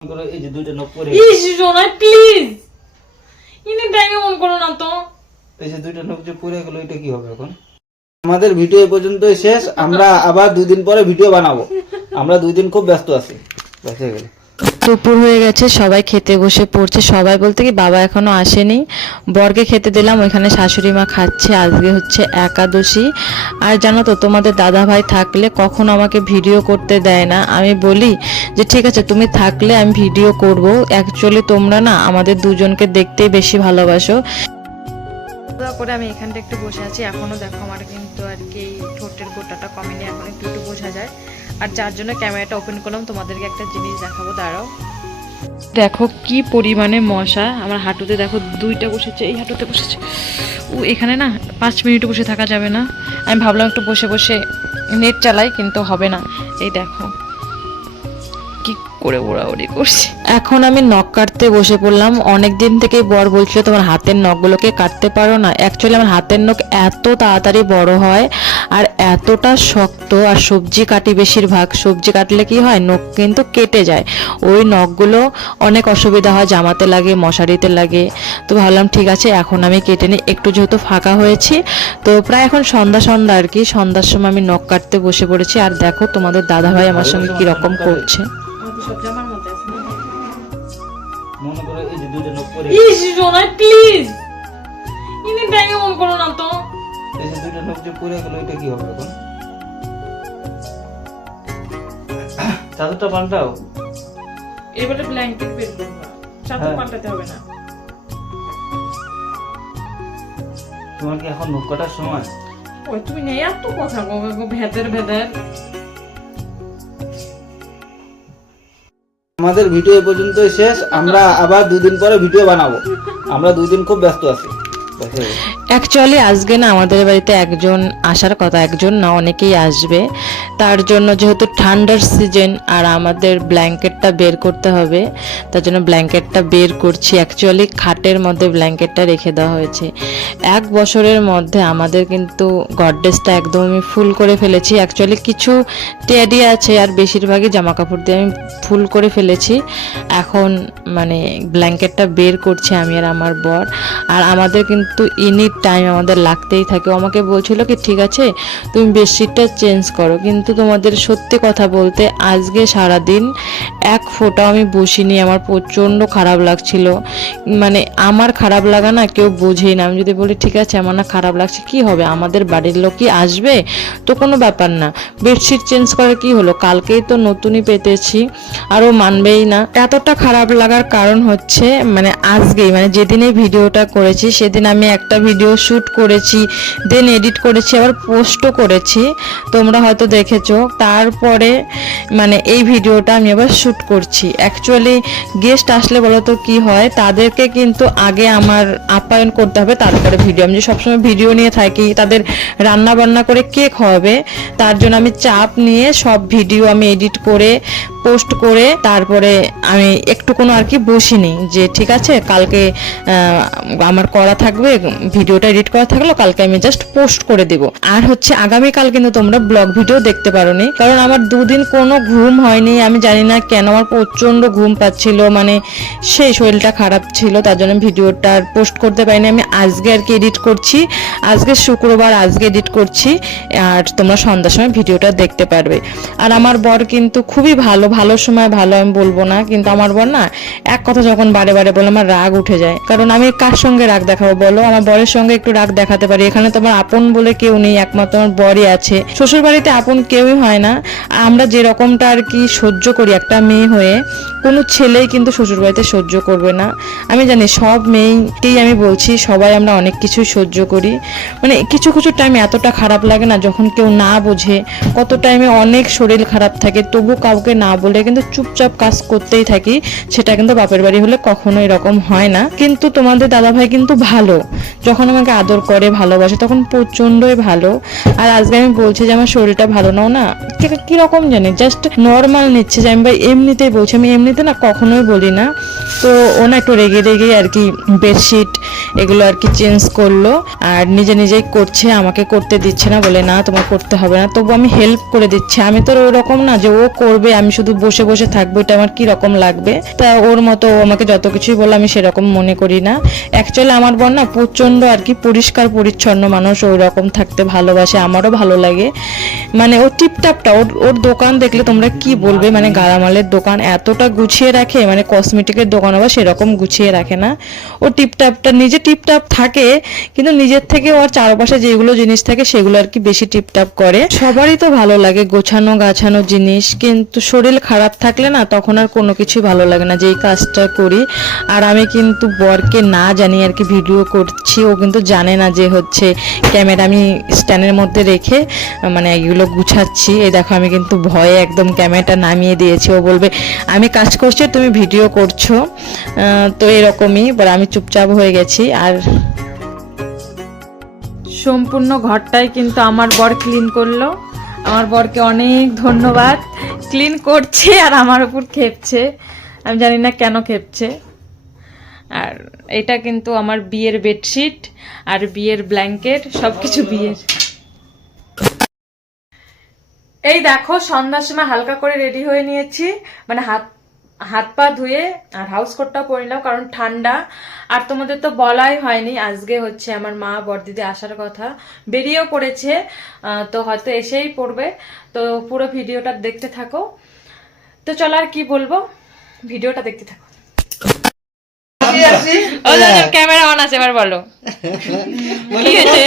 করে এই যে দুইটা নখ পরে ইস সোনাই প্লিজ ইনি টাইমে মন করো না তো। এই যে দুইটা নখ যে পরে গেল এটা কি হবে এখন? আমাদের ভিডিও এই পর্যন্তই শেষ। আমরা আবার দুই দিন পরে ভিডিও বানাবো। আমরা দুই দিন খুব ব্যস্ত আছি। গেলে। দুপুর হয়ে গেছে, সবাই খেতে বসে পড়ছে। সবাই বলতে কি, বাবা এখনও আসেনি। বরকে খেতে দিলাম, ওইখানে শাশুড়ি মা খাচ্ছে, আজকে হচ্ছে একাদশী। আর জানো তো, তোমাদের দাদা ভাই থাকলে কখনো আমাকে ভিডিও করতে দেয় না। আমি বলি যে, ঠিক আছে, তুমি থাকলে আমি ভিডিও করব। অ্যাকচুয়ালি তোমরা না, আমাদের দুজনকে দেখতেই বেশি ভালোবাসো। করে আমি এখানটা একটু বসে আছি। এখনও দেখো, আমার কিন্তু আর কি ঠোঁটের গোটাটা কমেনি, এখন একটু একটু বোঝা যায়। আর যার জন্য ক্যামেরাটা ওপেন করলাম, তোমাদেরকে একটা জিনিস দেখাবো, দাঁড়াও। দেখো কি পরিমাণে মশা, আমার হাঁটুতে দেখো দুইটা বসেছে, এই হাঁটুতে বসেছে। ও এখানে না পাঁচ মিনিট বসে থাকা যাবে না। আমি ভাবলাম একটু বসে বসে নেট চালাই, কিন্তু হবে না। এই দেখো। করে ওড়াউড়ি করছি। এখন আমি নখ কাটতে বসে পড়লাম। অনেক দিন থেকেই বর বলছিল, তোমার হাতের নখগুলোকে কাটতে পারো না। অ্যাকচুয়ালি আমার হাতের নখ এত তাড়াতাড়ি বড় হয় আর এতটা শক্ত আর সবজি কাটি বেশিরভাগ। সবজি কাটলে কি হয়? নখ কিন্তু কেটে যায়। ওই নখগুলো অনেক অসুবিধা হয়, জামাতে লাগে, মশারিতে লাগে। তো ভাবলাম, ঠিক আছে, এখন আমি কেটে নিই। একটু যেহেতু ফাঁকা হয়েছি, তো প্রায় এখন সন্ধ্যা সন্ধ্যা আর কি। সন্ধ্যার সময় আমি নখ কাটতে বসে পড়েছি। আর দেখো তোমাদের দাদাভাই আমার সঙ্গে কি রকম করছে। সব জামার মধ্যে আছে। মনে করো এই যে দুইটা পরে ইস সোনাই প্লিজ ইনি টাইমে মন করো না তো। এই যে দুইটা নখ যে পরে গেল এটা কি হবে এখন? চাদরটা পাল্টাও। এবারে ব্ল্যাঙ্কেট বের করব চাদর হ্যাঁ। পাল্টাতে হবে না। তোমার কি এখন নখ কাটার সময়? ওই তুমি নেই এত কথা গো ভেদের ভেদের। আমাদের ভিডিও এ পর্যন্তই শেষ আমরা আবার দুদিন পরে ভিডিও বানাবো আমরা দুদিন খুব ব্যস্ত আছি। অ্যাকচুয়ালি আজকে না, আমাদের বাড়িতে একজন আসার কথা, একজন না, অনেকেই আসবে। তার জন্য যেহেতু ঠান্ডার সিজন আর আমাদের ব্ল্যাঙ্কেটটা বের করতে হবে, তার জন্য ব্ল্যাঙ্কেটটা বের করছি। অ্যাকচুয়ালি খাটের মধ্যে ব্ল্যাঙ্কেটটা রেখে দেওয়া হয়েছে। এক বছরের মধ্যে আমাদের কিন্তু গডডেসটা একদমই ফুল করে ফেলেছি। অ্যাকচুয়ালি কিছু টেডি আছে আর বেশিরভাগই জামা কাপড় দিয়ে আমি ফুল করে ফেলেছি। এখন মানে ব্ল্যাঙ্কেটটা বের করছি আমি আর আমার বর। আর আমাদের কিন্তু এনি টাইম আমাদের লাগতেই থাকে। আমাকে বলছিল কি, ঠিক আছে, তুমি বেডশিটটা চেঞ্জ করো। কিন্তু তোমাদের সত্যি কথা বলতে আজকে সারা দিন এক ফোঁটাও আমি বসিনি। আমার প্রচণ্ড খারাপ লাগছিল। মানে আমার খারাপ লাগা না কেউ বোঝেই না। আমি যদি বলি, ঠিক আছে, আমার না খারাপ লাগছে, কি হবে? আমাদের বাড়ির লোকই আসবে? তো কোনো ব্যাপার না। বেডশিট চেঞ্জ করার কি হলো? কালকেই তো নতুনই পেতেছি, আর ও মানবেই না। এতটা খারাপ লাগার কারণ হচ্ছে মানে আজকেই মানে যেদিন ভিডিওটা করেছি, সেদিন আমি একটা ভিডিও শ্যুট করেছি দেন এডিট করেছি, আবার পোস্টও করেছি। তোমরা হয়তো দেখেছ, তারপরে মানে এই ভিডিওটা আমি আবার শ্যুট করছি। অ্যাকচুয়ালি গেস্ট আসলে বলো তো কি হয়, তাদেরকে কিন্তু আগে আমার আপ্যায়ন করতে হবে তারপরে ভিডিও আমি যে সবসময় ভিডিও নিয়ে থাকি, তাদের রান্না বান্না করে কে খাওয়াবে, তার জন্য আমি চাপ নিয়ে সব ভিডিও আমি এডিট করে পোস্ট করে তারপরে আমি একটু কোনো আর কি বসিনি যে, ঠিক আছে, কালকে আমার করা থাকবে ভিডিওটা এডিট করা থাকল, কালকে আমি জাস্ট পোস্ট করে দেব। আর হচ্ছে আগামীকাল কিন্তু তোমরা ব্লগ ভিডিও দেখতে পারো নি কারণ আমার দুদিন কোনো ঘুম হয়নি, আমি জানি না কেন আমার প্রচণ্ড ঘুম পাচ্ছিল মানে সেই শরীরটা খারাপ ছিল, তার জন্য ভিডিওটা পোস্ট করতে পারিনি, আমি আজকে আর কি এডিট করছি, আজকে শুক্রবার আজকে এডিট করছি, আর তোমরা সন্ধ্যার সময় ভিডিওটা দেখতে পারবে। আর আমার বর কিন্তু খুবই ভালো ভালো সময় ভালো আমি বলব না, কিন্তু আমার বর না, এক কথা যখন বারে বারে বলে আমার রাগ উঠে যায়, কারণ আমি কার সঙ্গে রাগ দেখাবো বলো? আমার বরের সঙ্গে একটু রাগ দেখাতে পারি। এখানে তোমার আপন বলে কেউ নেই, একমাত্র আমার বরই আছে। শ্বশুর বাড়িতে আপন কেউই হয় না। আমরা যে রকমটা আর কি সহ্য করি, একটা মেয়ে হয়ে, কোনো ছেলেই কিন্তু শ্বশুর বাড়িতে সহ্য করবে না। আমি জানি সব মেয়েকেই আমি বলছি, সবাই আমরা অনেক কিছুই সহ্য করি। মানে কিছু কিছু টাইমে এতটা খারাপ লাগে না, যখন কেউ না বোঝে, কত টাইমে অনেক শরীর খারাপ থাকে, তবু কাউকে না বলে কিন্তু চুপচাপ কাজ করতেই থাকি, সেটা কিন্তু বাপের বাড়ি হলে কখনো এরকম হয় না। কিন্তু তোমাদের দাদাভাই কিন্তু ভালো। যখন আমাকে আদর করে, ভালোবাসে, তখন প্রচণ্ডই ভালো। আর আজকে আমি বলছি যে, আমার শরীরটা ভালো নাও না। কীরকম জানি? জাস্ট নর্মাল নিচ্ছে যে, আমি ভাই এমনিতেই বলছি। আমি এমনিতে না কখনোই বলি না। তো ও না একটু রেগে রেগে আর কি বেডশিট এগুলো আর কি চেঞ্জ করল। আর নিজে নিজেই করছে, আমাকে করতে দিচ্ছে না। বলে, না, তোমার করতে হবে না। তবু আমি হেল্প করে দিচ্ছি। আমি তো ওই রকম না যে, ও করবে, আমি শুধু বসে বসে থাকব, এটা আমার কি রকম লাগবে? তা ওর মতো ও আমাকে যত কিছুই বলে আমি সেরকম মনে করি না। অ্যাকচুয়ালি আমার বোন না প্রচণ্ড আর কি পরিষ্কার, পরিচ্ছন্ন মানুষ ওই রকম থাকতে ভালোবাসে, আমারও ভালো লাগে। মানে ও টিপটাপটা, ওর ওর দোকান দেখলে তোমরা কি বলবে? মানে গালামালের দোকান এতটা গুছিয়ে রাখে মানে কসমেটিকের দোকান আবার সেরকম গুছিয়ে রাখে না। ও টিপটাপটা, নিজে টিপটাপ থাকে, কিন্তু নিজের থেকে ওর চারপাশে যেগুলো জিনিস থাকে সেগুলো আর কি বেশি টিপটাপ করে। সবারই তো ভালো লাগে গোছানো, গাছানো জিনিস, কিন্তু শরীর খারাপ থাকলে না তখন আর কোনো কিছুই ভালো লাগে না, যেই কাজটা করি। আর আমি কিন্তু বরকে না জানি আর কি ভিডিও করছি, ও কিন্তু জানে না যে হচ্ছে ক্যামেরা আমি স্ট্যান্ডের মধ্যে রেখে মানে এগুলো গুছাচ্ছি। এই দেখো আমি কিন্তু ভয়ে একদম ক্যামেরাটা নামিয়ে দিয়েছি। ও বলবে, আমি কাজ করছি, তুমি ভিডিও করছ। তো এরকমই, এবার আমি চুপচাপ হয়ে গেছি। আর সম্পূর্ণ ঘরটাই কিন্তু আমার বর ক্লিন করল। আমার বরকে অনেক ধন্যবাদ। ক্লিন করছে আর আমার উপর খেপছে আমি জানি না কেন খেপছে আর এটা কিন্তু আমার বিয়ের বেডশিট আর বিয়ের ব্ল্যাঙ্কেট সব কিছু বিয়ের। এই দেখো, সন্ধ্যার সময় হালকা করে রেডি হয়ে নিয়েছি। মানে হাত হাত পা ধুয়ে আর হাউস কোটটাও পরে নিলাম, কারণ ঠান্ডা। আর তোমাদের তো বলাই হয়নি, আজকে হচ্ছে আমার মা বড়দিদি আসার কথা। বেরিয়েও পড়েছে তো হয়তো এসেই পড়বে। তো পুরো ভিডিওটা দেখতে থাকো। তো চলো আর কি বলব? ভিডিওটা দেখতে থাকো। ক্যামেরা অন আছে এবার বলো। কি হয়েছে?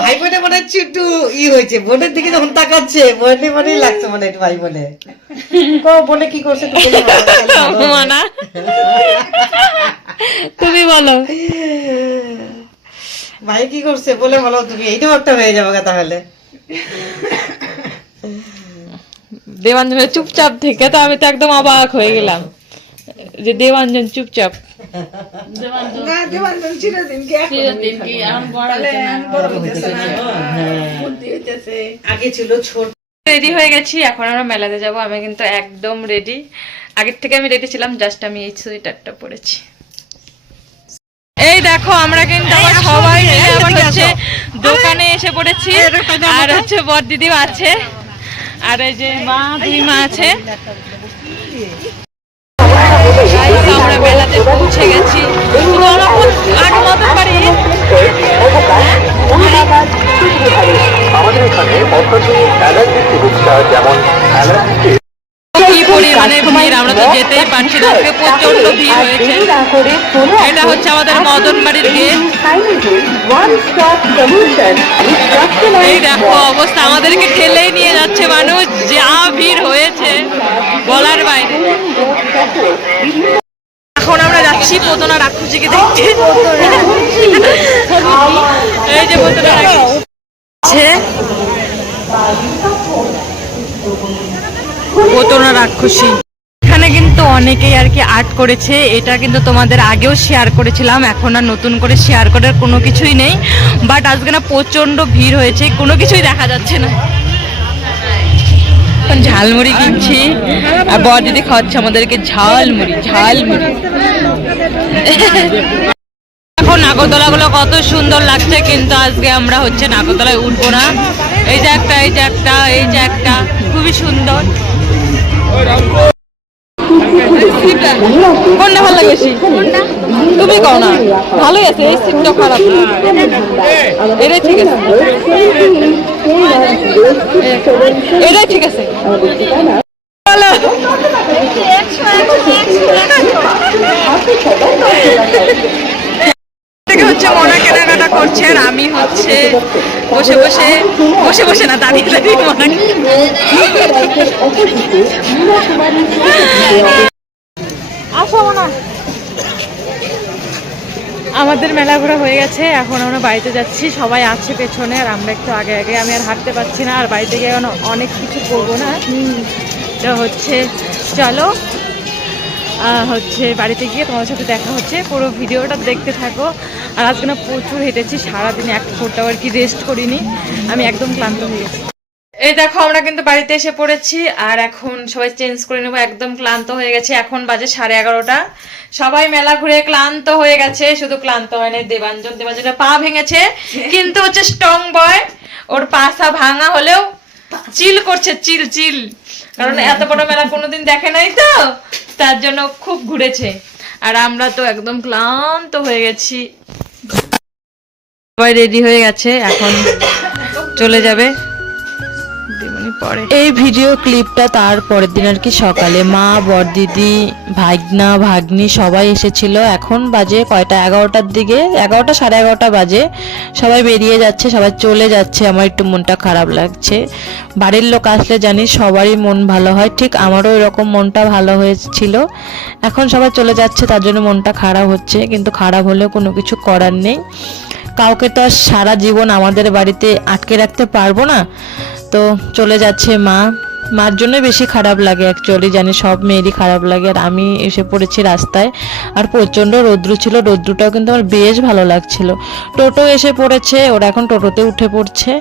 ভাই বোনে মনে হচ্ছে একটু ই হয়েছে বোনের দিকে যখন তাকাচ্ছে বোনে মনেই লাগছে মনে হয় একটু ভাই বোনে কো বোনে কি করছে। মানা তুমি বলো। ভাই কি করছে? বলে বলো তুমি এইটাও একটা হয়ে যাবে গা তাহলে। দেবাঞ্জনের চুপচাপ থেকে তো আমি তো একদম অবাক হয়ে গেলাম। যে দেবাঞ্জন চুপচাপ। আগে রেডি হয়ে গেছি এখন আমরা মেলাতে যাব। আমি কিন্তু একদম রেডি। আগের থেকে আমি রেডি ছিলাম জাস্ট আমি এই সোয়েটারটা পরেছি। এই দেখো আমরা কিন্তু আবার সবাই মিলে আবার হচ্ছে দোকানে এসে পড়েছি। আর হচ্ছে বর দিদিও আছে। আর এই যে মা দুই মা আছে। পৌঁছে গেছি। আট মতন বাড়ি আমাদের এখানে অত্যাধুনিক অ্যালার্জি চিকিৎসা যেমন অ্যালার্জি কি ভিড় আমরা তো যেতেই পারছি না। আজকে প্রচণ্ড ভিড় হয়েছে। এটা হচ্ছে আমাদের মদন বাড়ির গেট এই দেখো অবস্থা আমাদেরকে ঠেলেই নিয়ে যাচ্ছে মানুষ। যা ভিড় হয়েছে বলার বাইরে। রাক্ষসী। এখানে কিন্তু অনেকেই আর কি আর্ট করেছে। এটা কিন্তু তোমাদের আগেও শেয়ার করেছিলাম, এখন আর নতুন করে শেয়ার করার কোনো কিছুই নেই। বাট আজকে না প্রচণ্ড ভিড় হয়েছে, কোনো কিছুই দেখা যাচ্ছে না। এখন ঝালমুড়ি কিনছি। আর বর দিদি খাওয়াচ্ছে আমাদেরকে ঝালমুড়ি ঝালমুড়ি। এখন নাগরদোলাগুলো কত সুন্দর লাগছে, কিন্তু আজকে আমরা হচ্ছে নাগরদোলায় উঠবো না। এই যে একটা, এই যে একটা, এই যে একটা, খুবই সুন্দর। কোনটা ভালো লাগে বেশি তুমি কও না ভালোই আছে এই সিটটা খারাপ এটাই ঠিক আছে এটাই ঠিক আছে বলো। থেকে হচ্ছে মনা কেনাকাটা করছে আর আমি হচ্ছে বসে বসে বসে বসে না দাঁড়িয়ে দাঁড়িয়ে মনা আমাদের মেলা ঘোরা হয়ে গেছে, এখন আমরা বাড়িতে যাচ্ছি, সবাই আছে পেছনে, আর আমরা একটু আগে আগে, আমি আর হাঁটতে পারছি না, আর বাড়িতে গিয়ে এখন অনেক কিছু করব না। তো হচ্ছে, চলো হচ্ছে বাড়িতে গিয়ে তোমার সাথে দেখা হচ্ছে, পুরো ভিডিওটা দেখতে থাকো। আর আজকে না প্রচুর হেঁটেছি, সারাদিন এক ফোরটাও আর কি রেস্ট করিনি, আমি একদম ক্লান্ত হয়ে গেছি। এই দেখো, আমরা কিন্তু বাড়িতে এসে পড়েছি, আর এখন সবাই চেঞ্জ করে নেব, একদম ক্লান্ত হয়ে গেছে। এখন বাজে সাড়ে এগারোটা। সবাই মেলা ঘুরে ক্লান্ত হয়ে গেছে, শুধু ক্লান্ত হয় না দেবাঞ্জন, দেবাঞ্জনের পা ভেঙেছে, কিন্তু হচ্ছে স্ট্রং বয় ওর পাশা ভাঙা হলেও চিল করছে চিল চিল কারণ এত বড় মেলা কোনোদিন দেখে নাই তো, তার জন্য খুব ঘুরেছে। আর আমরা তো একদম ক্লান্ত হয়ে গেছি। সবাই রেডি হয়ে গেছে, এখন চলে যাবে। পরে এই ভিডিও ক্লিপটা তার পরের দিন আর কি সকালে মা, বরদিদি, ভাগনা, ভাগ্নি সবাই এসেছিল। এখন বাজে কয়টা? এগারোটার দিকে। এগারোটা, সাড়ে এগারোটা বাজে। সবাই বেরিয়ে যাচ্ছে, সবাই চলে যাচ্ছে। আমার একটু মনটা খারাপ লাগছে। বাড়ির লোক আসলে জানি সবারই মন ভালো হয়। ঠিক আমারও এরকম মনটা ভালো হয়েছিল। এখন সবাই চলে যাচ্ছে, তার জন্য মনটা খারাপ হচ্ছে। কিন্তু খারাপ হলেও কোনো কিছু করার নেই। কাউকে তো আর সারা জীবন আমাদের বাড়িতে আটকে রাখতে পারব না। তো চলে যাচ্ছে মা। মার জন্য বেশি খারাপ লাগে অ্যাকচুয়ালি জানি সব মেয়েরই খারাপ লাগে। আর আমি এসে পড়েছি রাস্তায়। আর প্রচণ্ড রৌদ্র ছিল, রৌদ্রটাও কিন্তু আমার বেশ ভালো লাগছিল। টোটো এসে পড়েছে, ওরা এখন টোটোতে উঠে পড়ছে।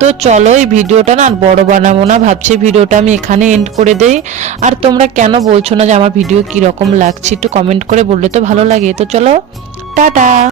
তো চলো এই ভিডিওটা না আর বড় বানাবো না, ভাবছি ভিডিওটা আমি এখানে এন্ড করে দেই। আর তোমরা কেন বলছো না যে আমার ভিডিও কীরকম লাগছে, একটু কমেন্ট করে বললে তো ভালো লাগে। তো চলো, টাটা!